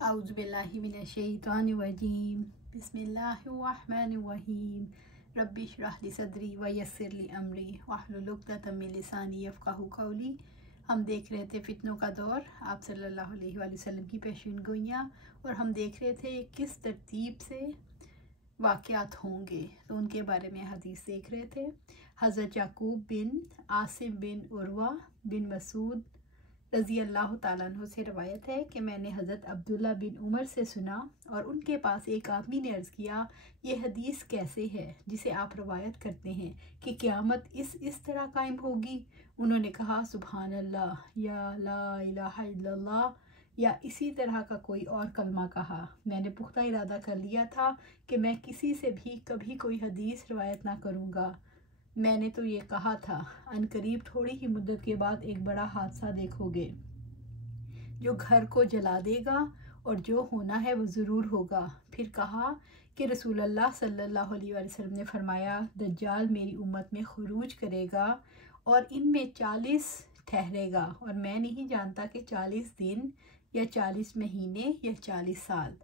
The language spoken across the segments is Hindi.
औज़ुबिल्लाहिमिनश्शैतानिर्रजीम बिस्मिल्लाहिर्रहमानिर्रहीम रब्बि इश्रह ली सदरी व यस्सिर ली अमरी वहलुल उक़दतम मिन लिसानी यफ़क़हू क़ौली। हम देख रहे थे फितनों का दौर, आप सल्लल्लाहु अलैहि वसल्लम की पेशीन गोइयाँ, और हम देख रहे थे किस तरतीब से वाक़यात होंगे, तो उनके बारे में हदीस देख रहे थे। हज़रत याकूब बिन आसिम बिन उर्वा बिन मसूद रज़ी अल्लाह ताला अन्हु से रवायत है कि मैंने हज़रत अब्दुल्ला बिन उमर से सुना, और उनके पास एक आदमी ने अर्ज़ किया, ये हदीस कैसे है जिसे आप रवायत करते हैं कि क़यामत इस तरह कायम होगी। उन्होंने कहा, सुबहान अल्लाह या ला इलाहा इल्लल्लाह, या इसी तरह का कोई और कलमा कहा। मैंने पुख्ता इरादा कर लिया था कि मैं किसी से भी कभी कोई हदीस रवायत ना करूँगा। मैंने तो ये कहा था, अनकरीब थोड़ी ही मुद्दत के बाद एक बड़ा हादसा देखोगे जो घर को जला देगा, और जो होना है वो ज़रूर होगा। फिर कहा कि रसूलुल्लाह सल्लल्लाहु अलैहि वसल्लम ने फरमाया, दज्जाल मेरी उम्मत में खुरूज करेगा और इनमें 40 ठहरेगा, और मैं नहीं जानता कि 40 दिन या 40 महीने या 40 साल।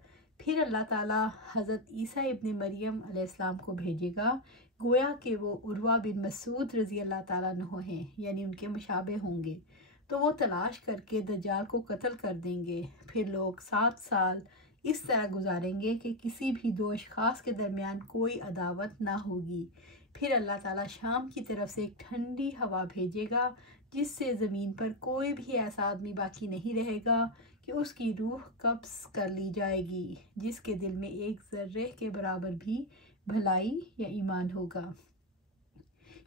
फिर अल्लाह ताला हज़रत ईसा इब्न मरियम अलैहिस्सलाम को भेजेगा, गोया कि वो उर्वा बिन मसूद रज़ी अल्लाह ताला अन्हु हैं, यानी उनके मुशाबे होंगे। तो वो तलाश करके दज्जाल को कत्ल कर देंगे। फिर लोग 7 साल इस तरह गुजारेंगे कि किसी भी दो अशख़ास के दरमियान कोई अदावत ना होगी। फिर अल्लाह ताला शाम की तरफ से एक ठंडी हवा भेजेगा, जिससे ज़मीन पर कोई भी ऐसा आदमी बाकी नहीं रहेगा कि उसकी रूह कब्ज़ कर ली जाएगी जिसके दिल में एक ज़र्रे के बराबर भी भलाई या ईमान होगा।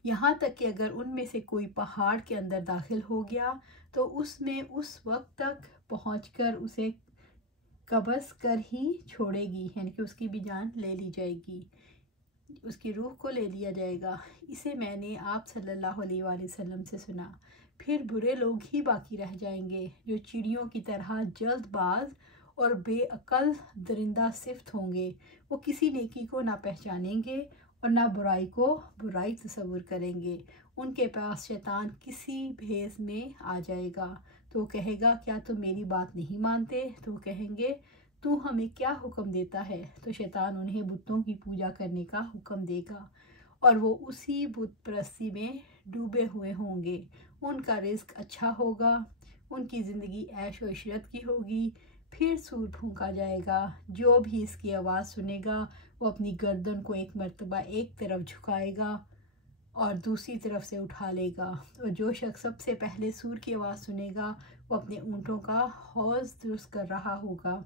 यहाँ तक कि अगर उनमें से कोई पहाड़ के अंदर दाखिल हो गया तो उसमें उस वक्त तक पहुँचकर उसे कब्ज़ कर ही छोड़ेगी, यानी कि उसकी भी जान ले ली जाएगी, उसकी रूह को ले लिया जाएगा। इसे मैंने आप सल्लल्लाहु अलैहि वसल्लम से सुना। फिर बुरे लोग ही बाकी रह जाएंगे जो चिड़ियों की तरह जल्दबाज और बेअक्ल दरिंदा सिफ्त होंगे। वो किसी नेकी को ना पहचानेंगे और ना बुराई को बुराई तस्वुर करेंगे। उनके पास शैतान किसी भेस में आ जाएगा तो कहेगा, क्या तुम मेरी बात नहीं मानते? तो कहेंगे, तू हमें क्या हुक्म देता है? तो शैतान उन्हें बुतों की पूजा करने का हुक्म देगा और वो उसी बुत परस्ती में डूबे हुए होंगे। उनका रिज़्क अच्छा होगा, उनकी ज़िंदगी ऐश व इशरत की होगी। फिर सूर फूंका जाएगा। जो भी इसकी आवाज़ सुनेगा वो अपनी गर्दन को एक मर्तबा एक तरफ झुकाएगा और दूसरी तरफ से उठा लेगा, और जो शख्स सबसे पहले सूर की आवाज़ सुनेगा वो अपने ऊँटों का हौज़ दुरुस्त कर रहा होगा।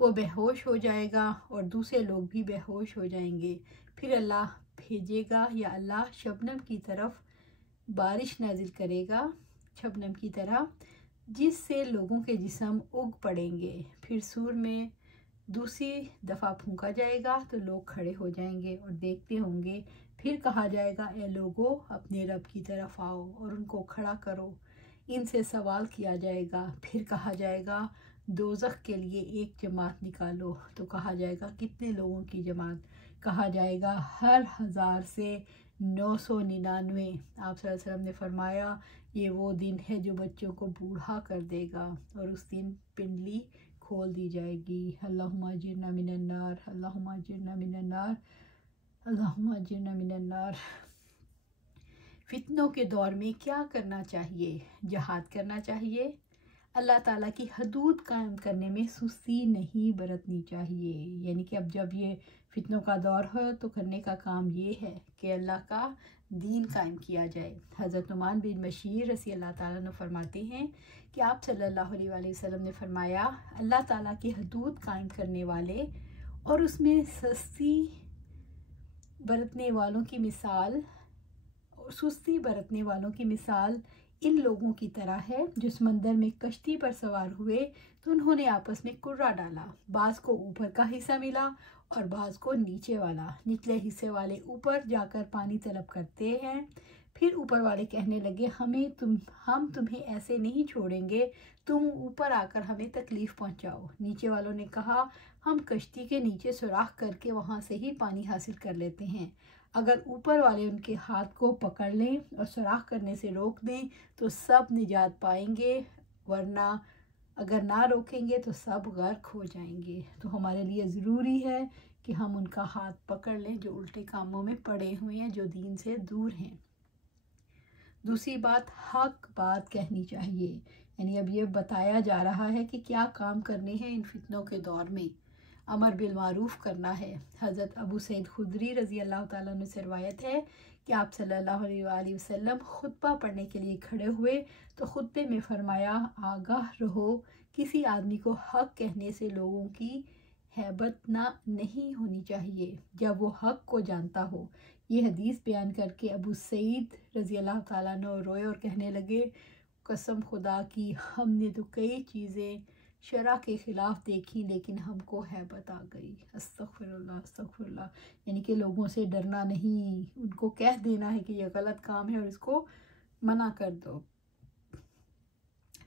वो बेहोश हो जाएगा और दूसरे लोग भी बेहोश हो जाएंगे। फिर अल्लाह भेजेगा, या अल्लाह शबनम की तरफ बारिश नाजिल करेगा, शबनम की तरह, जिससे लोगों के जिस्म उग पड़ेंगे। फिर सूर में दूसरी दफ़ा फूंका जाएगा तो लोग खड़े हो जाएंगे और देखते होंगे। फिर कहा जाएगा, ए लोगों, अपने रब की तरफ आओ और उनको खड़ा करो। इनसे सवाल किया जाएगा। फिर कहा जाएगा, दोज़ख के लिए एक जमात निकालो। तो कहा जाएगा, कितने लोगों की जमात? कहा जाएगा, हर 1000 से 999। आप सल्लल्लाहु अलैहि वसल्लम ने फरमाया, ये वो दिन है जो बच्चों को बूढ़ा कर देगा, और उस दिन पिंडली खोल दी जाएगी। अल्लाहुम्मा अजिरना मिनन नार, अल्लाहुम्मा अजिरना मिनन नार, अल्लाहुम्मा अजिरना मिनन नार। फितनों के दौर में क्या करना चाहिए? जहाद करना चाहिए। अल्लाह ताला की हदूद कायम करने में सुस्ती नहीं बरतनी चाहिए। यानी कि अब जब ये फितनों का दौर हो तो करने का काम ये है कि अल्लाह का दीन कायम किया जाए। हज़रत नुमान बिन बशीर रज़ी अल्लाह ताला अन्हु फरमाते हैं कि आप सल्लल्लाहु अलैहि वसल्लम ने फरमाया, अल्लाह ताला की हदूद कायम करने वाले और उसमें सुस्ती बरतने वालों की मिसाल इन लोगों की तरह है जो समंदर में कश्ती पर सवार हुए तो उन्होंने आपस में कुर्रा डाला। बाज़ को ऊपर का हिस्सा मिला और बाज़ को नीचे वाला। निचले हिस्से वाले ऊपर जाकर पानी तलब करते हैं। फिर ऊपर वाले कहने लगे, हम तुम्हें ऐसे नहीं छोड़ेंगे, तुम ऊपर आकर हमें तकलीफ़ पहुंचाओ। नीचे वालों ने कहा, हम कश्ती के नीचे सुराख करके वहां से ही पानी हासिल कर लेते हैं। अगर ऊपर वाले उनके हाथ को पकड़ लें और सुराख करने से रोक दें तो सब निजात पाएंगे, वरना अगर ना रोकेंगे तो सब गर्क हो जाएंगे। तो हमारे लिए ज़रूरी है कि हम उनका हाथ पकड़ लें जो उल्टे कामों में पड़े हुए हैं, जो दीन से दूर हैं। दूसरी बात, हक बात कहनी चाहिए। यानी अब ये बताया जा रहा है कि क्या काम करने हैं इन फितनों के दौर में। अमर बिल मारूफ करना है। हज़रत अबू सईद खुदरी रज़ी अल्लाह ताला अन्हु से रवायत है कि आप सल्लल्लाहु अलैहि वसल्लम खुतबा पढ़ने के लिए खड़े हुए तो खुतबे में फरमाया, आगाह रहो, किसी आदमी को हक कहने से लोगों की हैबत ना नहीं होनी चाहिए जब वो हक को जानता हो। ये हदीस बयान करके अबू सईद रज़ी अल्लाह ताला अन्हु रोए और कहने लगे, कसम खुदा की, हमने तो कई चीज़ें शरा के ख़िलाफ़ देखी लेकिन हमको हैबत आ गई। अस्तग़फिरुल्लाह अस्तग़फिरुल्लाह। यानी कि लोगों से डरना नहीं, उनको कह देना है कि यह गलत काम है और इसको मना कर दो।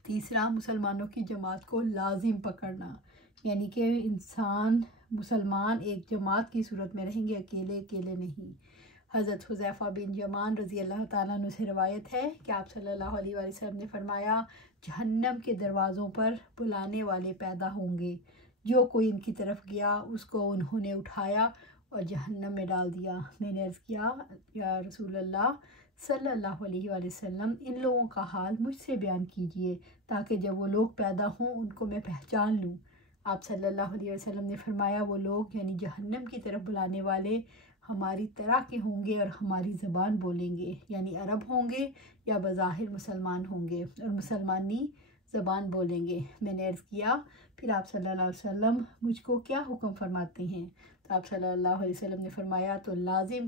तीसरा, मुसलमानों की जमात को लाजिम पकड़ना। यानी कि इंसान मुसलमान एक जमात की सूरत में रहेंगे, अकेले अकेले नहीं। हज़रत हुज़ैफ़ा बिन यमान रज़ी अल्लाह ताला अन्हु से रवायत है कि आप सल्लल्लाहु अलैहि वसल्लम ने फरमाया, जहन्नम के दरवाज़ों पर बुलाने वाले पैदा होंगे। जो कोई इनकी तरफ गया उसको उन्होंने उठाया और जहन्नम में डाल दिया। मैंने अर्ज़ किया, या रसूल अल्लाह सल्लल्लाहु अलैहि वसल्लम, इन लोगों का हाल मुझसे बयान कीजिए ताकि जब वो लोग पैदा हों उनको मैं पहचान लूँ। आप सल्लल्लाहु अलैहि वसल्लम ने फरमाया, वो लोग यानी जहन्नम की तरफ बुलाने वाले हमारी तरह के होंगे और हमारी ज़बान बोलेंगे, यानी अरब होंगे या बज़ाहिर मुसलमान होंगे और मुसलमानी ज़बान बोलेंगे। मैंने अर्ज़ किया, फिर आप सल्लल्लाहु अलैहि वसल्लम मुझको क्या हुक्म फरमाते हैं? तो आप सल्लल्लाहु अलैहि वसल्लम ने फरमाया, तो लाजिम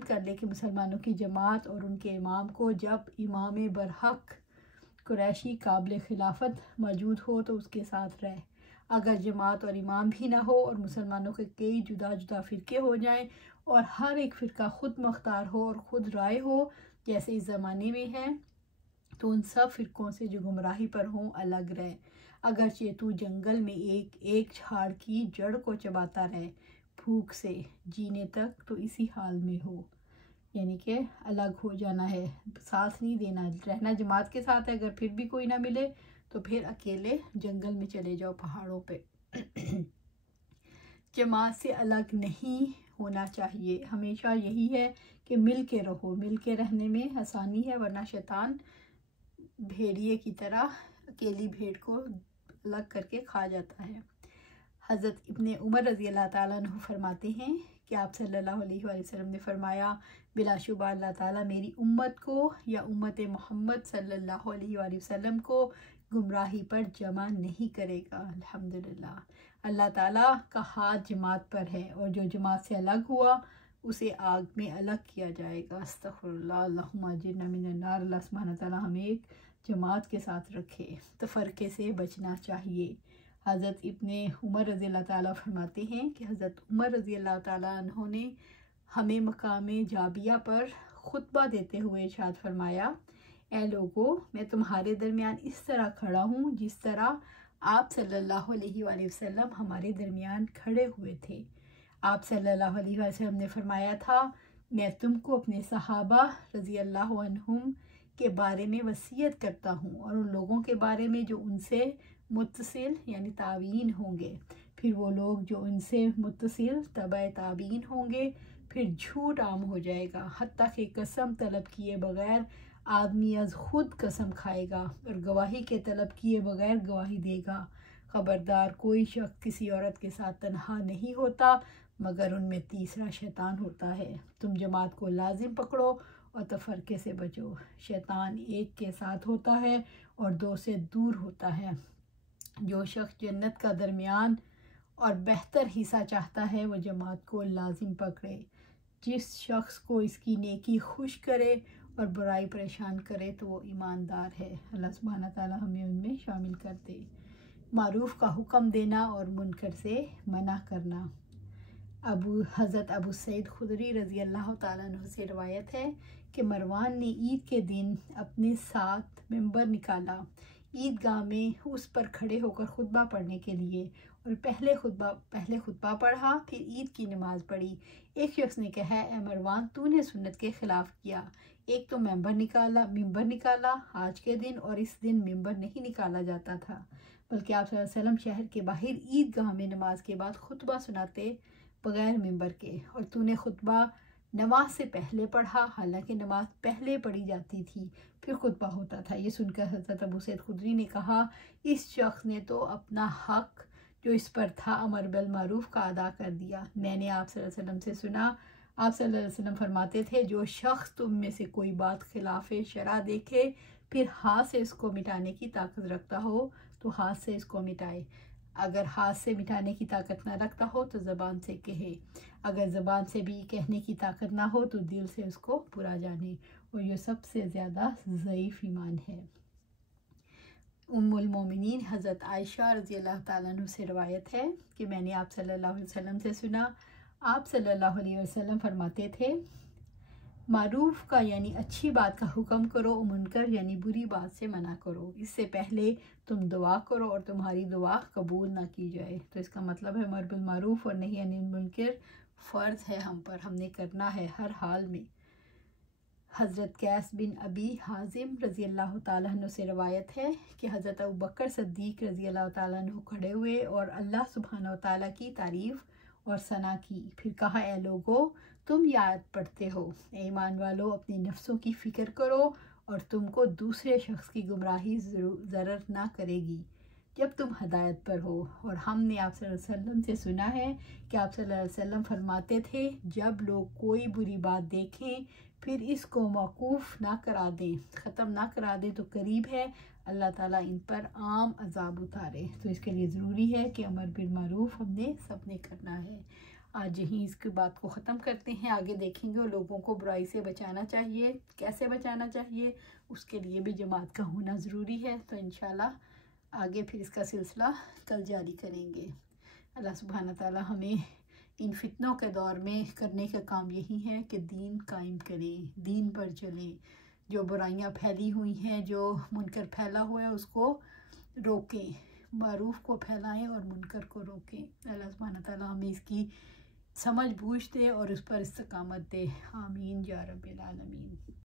कर ले कि मुसलमानों की जमात और उनके इमाम को जब इमाम बरहक कुरैशी काबिल खिलाफत मौजूद हो तो उसके साथ रहे। अगर जमात और इमाम भी ना हो और मुसलमानों के कई जुदा जुदा फ़िरके हो जाएं और हर एक फ़िरका ख़ुद मुख्तार हो और ख़ुद राय हो जैसे इस ज़माने में है, तो उन सब फ़िरकों से जो गुमराही पर हों अलग रहे। अगर चेतू जंगल में एक एक झाड़ की जड़ को चबाता रहे भूख से जीने तक, तो इसी हाल में हो। यानी कि अलग हो जाना है, साथ नहीं देना। रहना जमात के साथ है, अगर फिर भी कोई ना मिले तो फिर अकेले जंगल में चले जाओ, पहाड़ों पे। जमात से अलग नहीं होना चाहिए। हमेशा यही है कि मिल के रहो। मिल के रहने में आसानी है, वरना शैतान भेड़िए की तरह अकेली भेड़ को अलग करके खा जाता है। हज़रत इब्ने उमर रज़ी अल्लाह ताला अन्हु फरमाते हैं कि आप सल्लल्लाहु अलैहि वसल्लम ने फरमाया, बिलाशुबा अल्लाह ताला मेरी उम्मत को या उम्मत मोहम्मद सल्लल्लाहु अलैहि वसल्लम को गुमराही पर जमा नहीं करेगा। अल्हम्दुलिल्लाह, अल्लाह ताला का हाथ जमात पर है और जो जमात से अलग हुआ उसे आग में अलग किया जाएगा। अस्तग़फिरुल्लाह, अल्लाहुम्मा अजिरना मिनन नार। अल्लाह सुब्हानहू व तआला हमें एक जमात के साथ रखे। तो फ़र्क़े से बचना चाहिए। हज़रत इब्ने उमर रज़ी अल्लाह ताला फरमाते हैं कि हज़रत उमर रज़ी अल्लाह ताला अन्हों ने हमें मकामे जाबिया पर खुतबा देते हुए इरशाद फरमाया, ए लोगो, मैं तुम्हारे दरमियान इस तरह खड़ा हूँ जिस तरह आप सल्लल्लाहु अलैहि वसल्लम हमारे दरमियान खड़े हुए थे। आप सल्लल्लाहु अलैहि वसल्लम ने फरमाया था, मैं तुमको अपने सहाबा रज़ी अल्लाह अन्हुम के बारे में वसीयत करता हूँ और उन लोगों के बारे में जो उनसे मुत्तसिल यानी ताबीन होंगे, फिर वो लोग जो उनसे मुत्तसिल तबा ताबीन होंगे, फिर झूठ आम हो जाएगा, हत्ता कि कसम तलब किए बगैर आदमी अज खुद कसम खाएगा और गवाही के तलब किए बगैर गवाही देगा। ख़बरदार, कोई शख्स किसी औरत के साथ तन्हा नहीं होता मगर उनमें तीसरा शैतान होता है। तुम जमात को लाजिम पकड़ो और तफरके से बचो। शैतान एक के साथ होता है और दो से दूर होता है। जो शख्स जन्नत का दरमियान और बेहतर हिस्सा चाहता है वो जमात को लाजिम पकड़े। जिस शख्स को इसकी नेकी खुश करे और बुराई परेशान करे तो वो ईमानदार है। अल्लाह सुब्हानहू व तआला हमें उनमें शामिल कर दे। मारूफ़ का हुक्म देना और मुनकर से मना करना। हज़रत अबू सईद खुदरी रज़ी अल्लाह ताला अन्हु से रवायत है कि मरवान ने ईद के दिन अपने साथ मिंबर निकाला, ईदगाह में उस पर खड़े होकर खुतबा पढ़ने के लिए, और पहले खुतबा पढ़ा, फिर ईद की नमाज पढ़ी। एक शख्स ने कहा, ए मरवान, तूने सुन्नत के ख़िलाफ़ किया। एक तो मिंबर निकाला आज के दिन, और इस दिन मिंबर नहीं निकाला जाता था, बल्कि आप सल्लल्लाहु अलैहि वसल्लम शहर के बाहर ईदगाह में नमाज के बाद खुतबा सुनाते बगैर मिंबर के, और तूने खुतबा नमाज से पहले पढ़ा, हालांकि नमाज पहले पढ़ी जाती थी फिर खुतबा होता था। ये सुनकर हज़रत अबू सईद खुदरी ने कहा, इस शख्स ने तो अपना हक जो इस पर था अमर बिल मारूफ का अदा कर दिया। मैंने आप सल्लल्लाहु अलैहि वसल्लम से सुना, आप सल्लल्लाहु अलैहि वसल्लम फरमाते थे, जो शख्स तुम में से कोई बात खिलाफ शरा देखे फिर हाथ से इसको मिटाने की ताकत रखता हो तो हाथ से इसको मिटाए। अगर हाथ से मिटाने की ताकत ना रखता हो तो ज़बान से कहे, अगर ज़बान से भी कहने की ताकत ना हो तो दिल से उसको बुरा जाने, और ये सबसे ज़्यादा ज़ईफ़ ईमान है। उम्मुल मोमिनीन हज़रत आयशा रज़ियल्लाहु ताला अन्हा से रवायत है कि मैंने आप सल्लल्लाहु अलैहि वसल्लम से सुना, आप सल्लल्लाहु अलैहि वसल्लम फरमाते थे, मारूफ का यानी अच्छी बात का हुक्म करो, मुनकर यानी बुरी बात से मना करो, इससे पहले तुम दुआ करो और तुम्हारी दुआ कबूल ना की जाए। तो इसका मतलब है अमर बिल मारूफ और नहीं अनिल मुनकर फ़र्ज़ है हम पर, हमने करना है हर हाल में। हज़रत कैस बिन अबी हाजिम रज़ी अल्लाह ताला अन्हु से रवायत है कि हज़रत अबू बकर सिद्दीक़ रज़ी अल्लाह ताला अन्हु खड़े हुए और अल्लाह सुब्हानहू व तआला की तारीफ़ और सना की। फिर कहा, ए लोगो, तुम याद पढ़ते हो, ईमान वालों, अपनी नफ्सों की फ़िक्र करो और तुमको दूसरे शख्स की गुमराही ज़रर ना करेगी जब तुम हदायत पर हो। और हमने आप सल्लल्लाहु अलैहि वसल्लम से सुना है कि आप सल्लल्लाहु अलैहि वसल्लम फरमाते थे, जब लोग कोई बुरी बात देखें फिर इसको मौकूफ़ ना करा दें, ख़त्म ना करा दें, तो करीब है अल्लाह ताला इन पर आम अजाब उतारे। तो इसके लिए ज़रूरी है कि अमर बिल मारूफ हमने सब ने करना है। आज यहीं इसकी बात को ख़त्म करते हैं, आगे देखेंगे और लोगों को बुराई से बचाना चाहिए, कैसे बचाना चाहिए, उसके लिए भी जमात का होना ज़रूरी है। तो इंशाल्लाह आगे फिर इसका सिलसिला कल जारी करेंगे। अल्लाह सुब्हानहू तआला हमें इन फितनों के दौर में करने का काम यही है कि दीन कायम करें, दीन पर चलें, जो बुराइयां फैली हुई हैं, जो मुनकर फैला हुआ है उसको रोकें, मारूफ को फैलाएं और मुनकर को रोकें। अल्लाह सुब्हानहू तआला हमें इसकी समझ बूझ दे और उस पर इस्तकामत दे। आमीन या रब्बिल आलमीन।